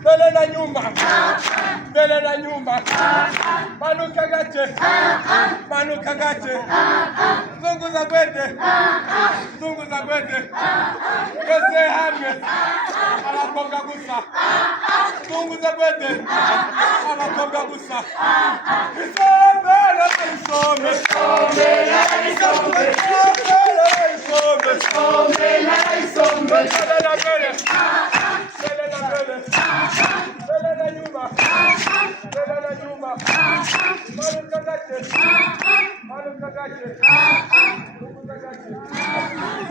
Mbele na nyuma, mbele na nyuma, manuka gache, manuka gache, zunguza gwede, zunguza gwede, kese hame, anakonga gusa, zunguza gwede, anakonga gusa, isome, isome, isome, isome, isome, isome, Malu kagache.